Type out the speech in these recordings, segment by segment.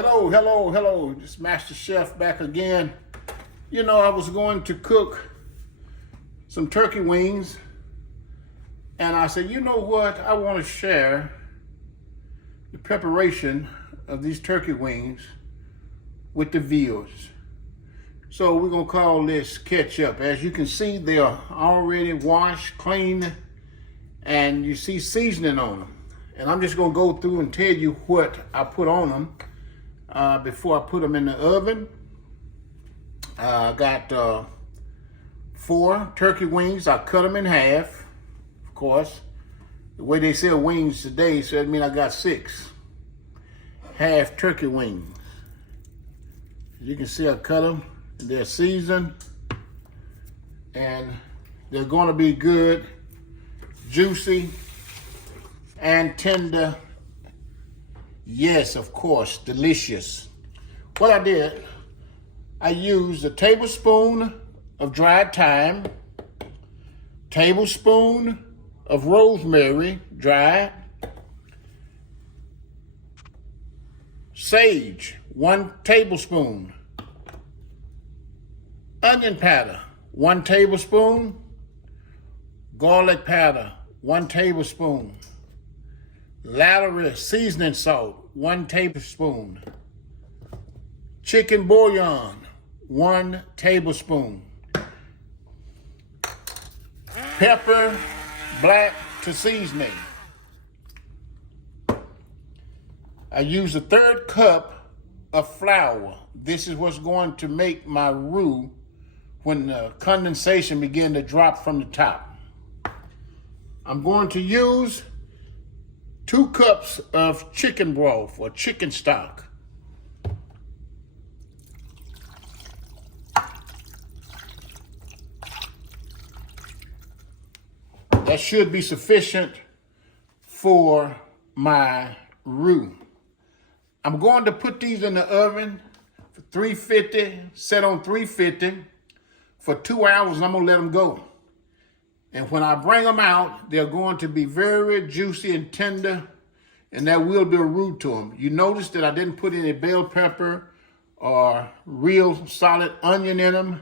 Hello, hello, hello. This Masterchef back again. You know, I was going to cook some turkey wings, and I said, you know what? I want to share the preparation of these turkey wings with the viewers. So we're going to call this ketchup. As you can see, they are already washed, cleaned, and you see seasoning on them. And I'm just going to go through and tell you what I put on them before I put them in the oven. I got 4 turkey wings. I cut them in half, of course. The way they sell wings today, so that means I got 6 half turkey wings. You can see I cut them. They're seasoned, and they're going to be good, juicy, and tender. Yes, of course, delicious. What I did, I used a tablespoon of dried thyme, tablespoon of rosemary, dried, sage, 1 tablespoon, onion powder, 1 tablespoon, garlic powder, 1 tablespoon, Lowry seasoning salt, 1 tablespoon, chicken bouillon, 1 tablespoon, pepper, black to seasoning. I use a 1/3 cup of flour. This is what's going to make my roux when the condensation begin to drop from the top. I'm going to use 2 cups of chicken broth or chicken stock. That should be sufficient for my roux. I'm going to put these in the oven for 350, set on 350 for 2 hours, and I'm gonna let them go. And when I bring them out, they're going to be very juicy and tender, and that will be a roux to them. You notice that I didn't put any bell pepper or real solid onion in them.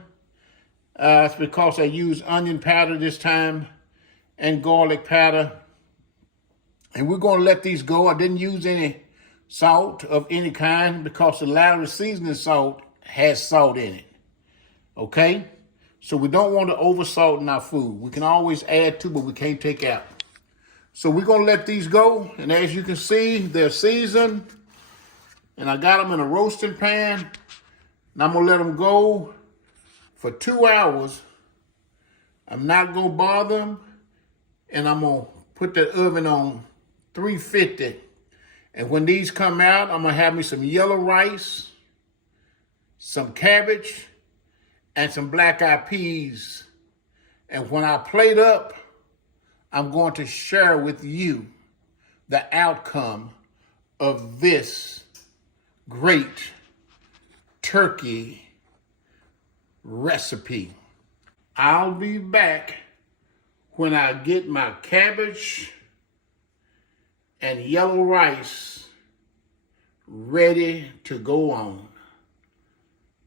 It's because I used onion powder this time and garlic powder. And we're going to let these go. I didn't use any salt of any kind because the Lowry seasoning salt has salt in it. Okay? So we don't want to over salt in our food. We can always add to, but we can't take out. So we're going to let these go. And as you can see, they're seasoned. And I got them in a roasting pan. And I'm going to let them go for 2 hours. I'm not going to bother them. And I'm going to put the oven on 350. And when these come out, I'm going to have me some yellow rice, some cabbage, and some black-eyed peas. And when I plate up, I'm going to share with you the outcome of this great turkey recipe. I'll be back when I get my cabbage and yellow rice ready to go on.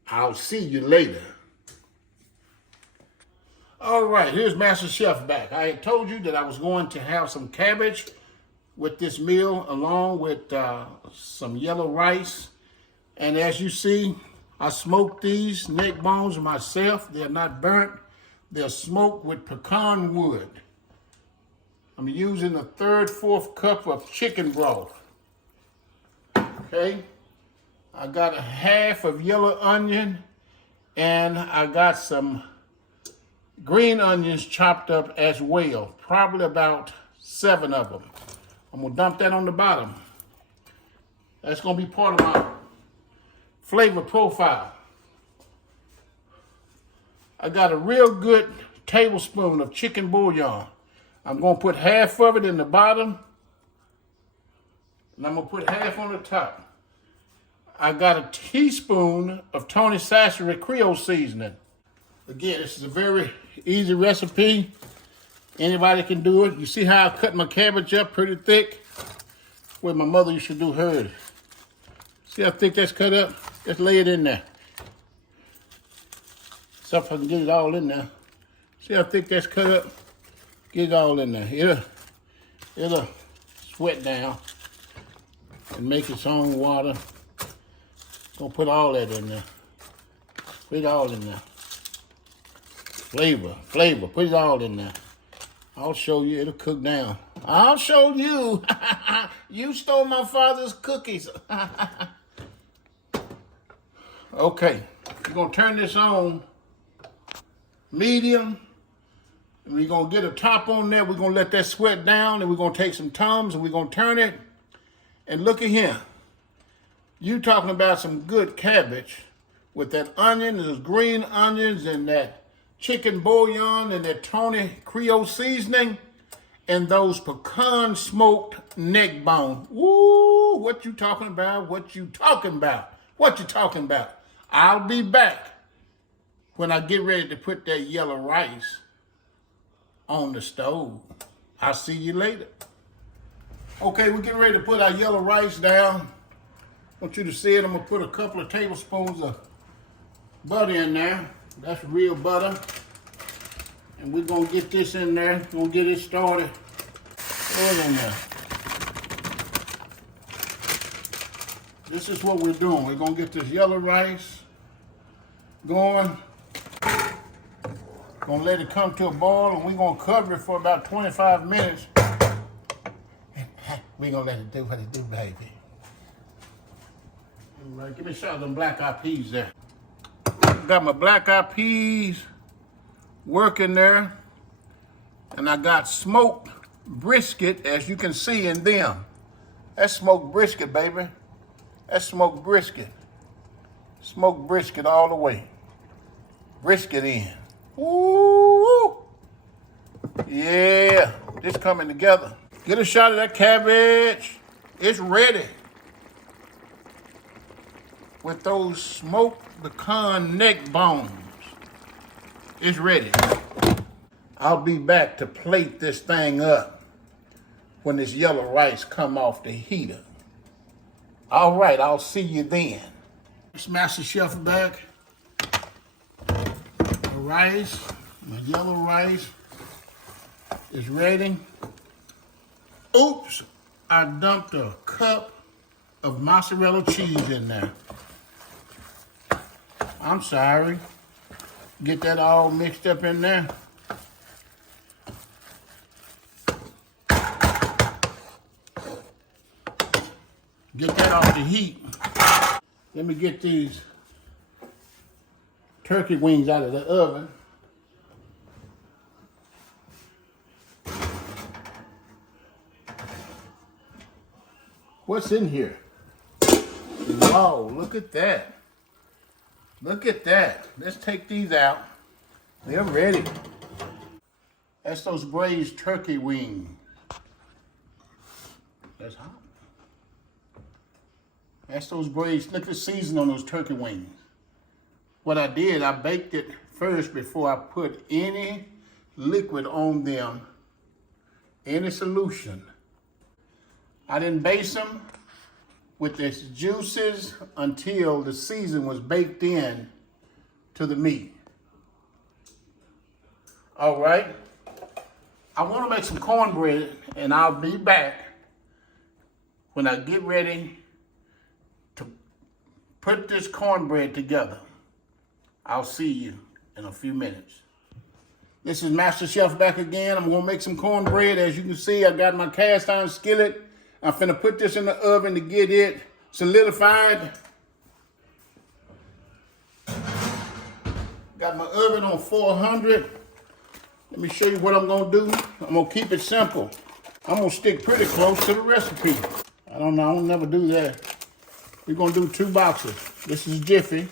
I'll see you later. All right, here's Masterchef back. I had told you that I was going to have some cabbage with this meal along with some yellow rice. And as you see, I smoked these neck bones myself. They're not burnt. They're smoked with pecan wood. I'm using a 1/3, 1/4 cup of chicken broth. Okay. I got a half of yellow onion, and I got some green onions chopped up as well, probably about 7 of them. I'm gonna dump that on the bottom. That's gonna be part of my flavor profile. I got a real good tablespoon of chicken bouillon. I'm gonna put half of it in the bottom, and I'm gonna put half on the top. I got a teaspoon of Tony Sassery Creole seasoning. Again, this is a very easy recipe. Anybody can do it. You see how I cut my cabbage up pretty thick? Where my mother used to do hers. See how thick that's cut up? Just lay it in there. See if I can get it all in there. See how thick that's cut up? Get it all in there. It'll sweat down and make its own water. Gonna put all that in there. Put it all in there. Flavor, put it all in there. I'll show you, it'll cook down. I'll show you. You stole my father's cookies. Okay, we're gonna turn this on medium. And we're gonna get a top on there. We're gonna let that sweat down, and we're gonna take some Tums and we're gonna turn it. And look at here. You talking about some good cabbage with that onion, those green onions, and that chicken bouillon, and that Tony Creole seasoning, and those pecan smoked neck bone. Woo! What you talking about? What you talking about? What you talking about? I'll be back when I get ready to put that yellow rice on the stove. I'll see you later. Okay, we're getting ready to put our yellow rice down. I want you to see it. I'm gonna put a couple of tablespoons of butter in there. That's real butter. And we're gonna get this in there. Gonna get it started. Throw it in there. This is what we're doing. We're gonna get this yellow rice going. Gonna let it come to a boil, and we're gonna cover it for about 25 minutes. We're gonna let it do what it do, baby. All right, give me a shot of them black-eyed peas there. Got my black-eyed peas working there, and I got smoked brisket, as you can see in them. That's smoked brisket, baby. That's smoked brisket. Smoked brisket all the way. Brisket in. Ooh. Yeah, this coming together. Get a shot of that cabbage. It's ready. With those smoked pecan neck bones. It's ready. I'll be back to plate this thing up when this yellow rice come off the heater. All right, I'll see you then. It's Masterchef back. The rice, my yellow rice is ready. Oops, I dumped a cup of mozzarella cheese in there. I'm sorry. Get that all mixed up in there. Get that off the heat. Let me get these turkey wings out of the oven. What's in here? Wow, look at that. Look at that. Let's take these out. They're ready. That's those braised turkey wings. That's hot. That's those braised, look at the seasoning on those turkey wings. What I did, I baked it first before I put any liquid on them, any solution. I didn't baste them with the juices until the season was baked in to the meat. All right. I want to make some cornbread, and I'll be back when I get ready to put this cornbread together. I'll see you in a few minutes. This is Masterchef back again. I'm gonna make some cornbread. As you can see, I got my cast iron skillet. I'm finna put this in the oven to get it solidified. Got my oven on 400. Let me show you what I'm gonna do. I'm gonna keep it simple. I'm gonna stick pretty close to the recipe. I don't know, I don't never do that. We're gonna do 2 boxes. This is Jiffy.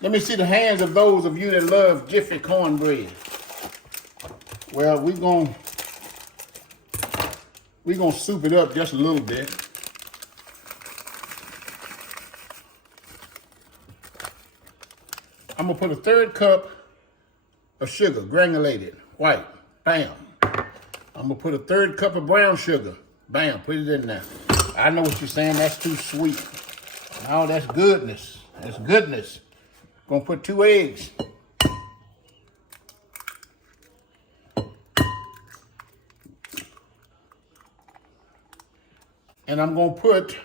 Let me see the hands of those of you that love Jiffy cornbread. Well, we're gonna soup it up just a little bit. I'm gonna put a 1/3 cup of sugar, granulated, white, bam. I'm gonna put a 1/3 cup of brown sugar, bam, put it in there. I know what you're saying, that's too sweet. Oh, that's goodness. That's goodness. Gonna put 2 eggs. And I'm gonna put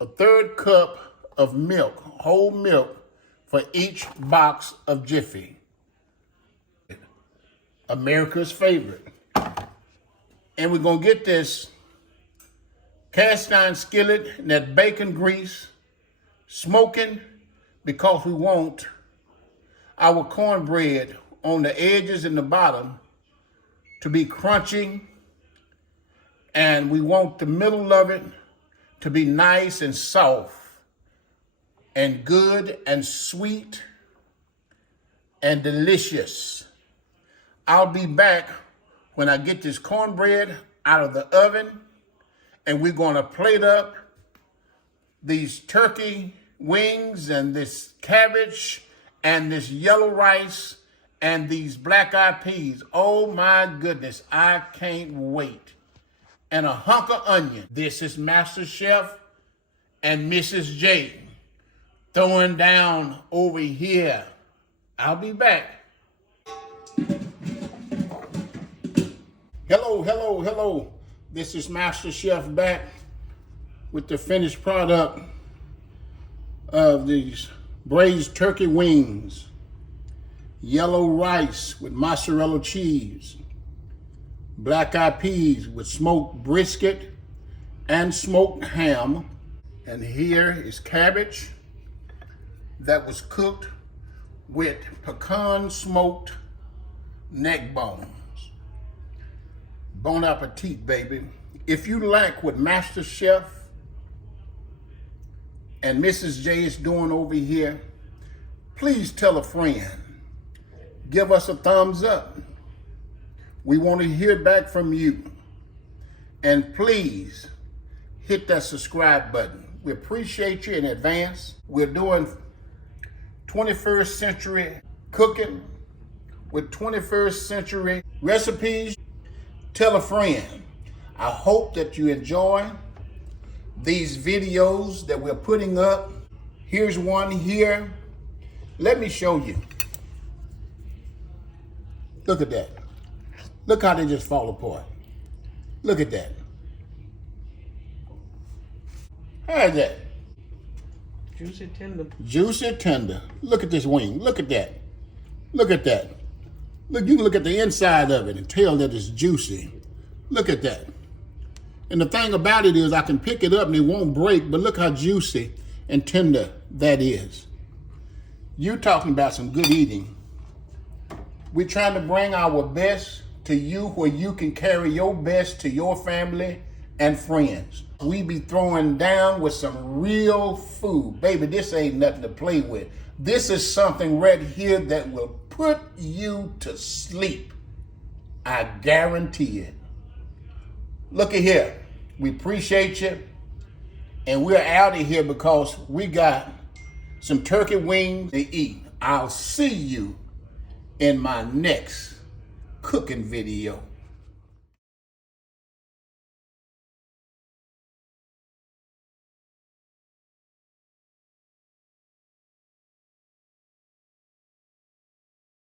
a 1/3 cup of milk, whole milk, for each box of Jiffy. America's favorite. And we're gonna get this cast iron skillet and that bacon grease smoking, because we want our cornbread on the edges and the bottom to be crunchy, and we want the middle of it to be nice and soft and good and sweet and delicious. I'll be back when I get this cornbread out of the oven, and we're gonna plate up these turkey wings and this cabbage and this yellow rice and these black-eyed peas. Oh my goodness, I can't wait. And a hunk of onion. This is Masterchef and Mrs. J throwing down over here. I'll be back. Hello, hello, hello. This is Masterchef back with the finished product of these braised turkey wings. Yellow rice with mozzarella cheese, black-eyed peas with smoked brisket and smoked ham. And here is cabbage that was cooked with pecan smoked neck bones. Bon appetit, baby. If you like what Masterchef and Mrs. J is doing over here, please tell a friend. Give us a thumbs up. We want to hear back from you. And please hit that subscribe button. We appreciate you in advance. We're doing 21st century cooking with 21st century recipes. Tell a friend. I hope that you enjoy these videos that we're putting up. Here's one here. Let me show you. Look at that. Look how they just fall apart. Look at that. How's that? Juicy tender. Juicy tender. Look at this wing. Look at that. Look at that. Look, you can look at the inside of it and tell that it's juicy. Look at that. And the thing about it is I can pick it up and it won't break, but look how juicy and tender that is. You're talking about some good eating. We're trying to bring our best to you where you can carry your best to your family and friends. We be throwing down with some real food. Baby, this ain't nothing to play with. This is something right here that will put you to sleep. I guarantee it. Look at here. We appreciate you. And we're out of here because we got some turkey wings to eat. I'll see you in my next cooking video.